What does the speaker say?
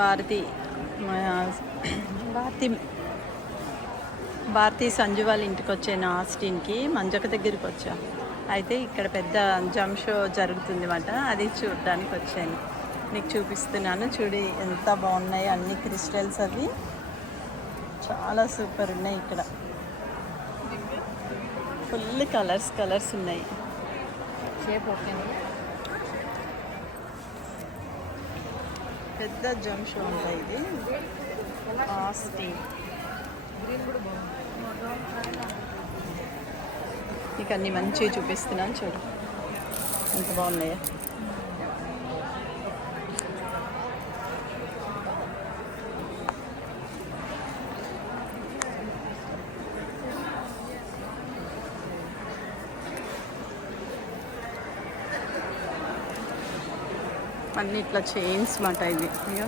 భారతి భారతి భారతి సంజు వాళ్ళ ఇంటికి వచ్చాను, ఆస్టిన్కి మంజక్క దగ్గరికి వచ్చా. అయితే ఇక్కడ పెద్ద జమ్ షో జరుగుతుంది అన్నమాట, అది చూడడానికి వచ్చాను. నీకు చూపిస్తున్నాను చూడి, ఎంత బాగున్నాయి అన్ని క్రిస్టల్స్, అవి చాలా సూపర్ ఉన్నాయి. ఇక్కడ ఫుల్ కలర్స్ ఉన్నాయి. పెద్ద జమ్ షో ఉంటాయి. ఇది ఆస్టిన్. ఇక అన్ని మంచిగా చూపిస్తున్నాను చూడు, ఎంత బాగున్నాయో. అన్ని ఇట్లా చైన్స్ మాట ఇవి. అయ్యో